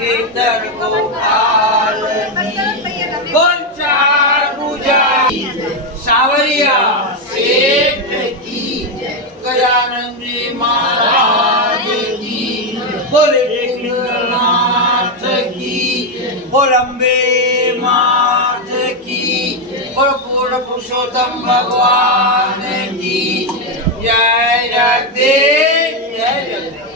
केतर गोपाल की बोल चार पूजा सावरिया सेठ की गजानंद जी महाराज की बोले नाथ की बोल अम्बे मात की बोल पूर्ण पुरुषोत्तम भगवान की जय जगदीश जय जगदीश।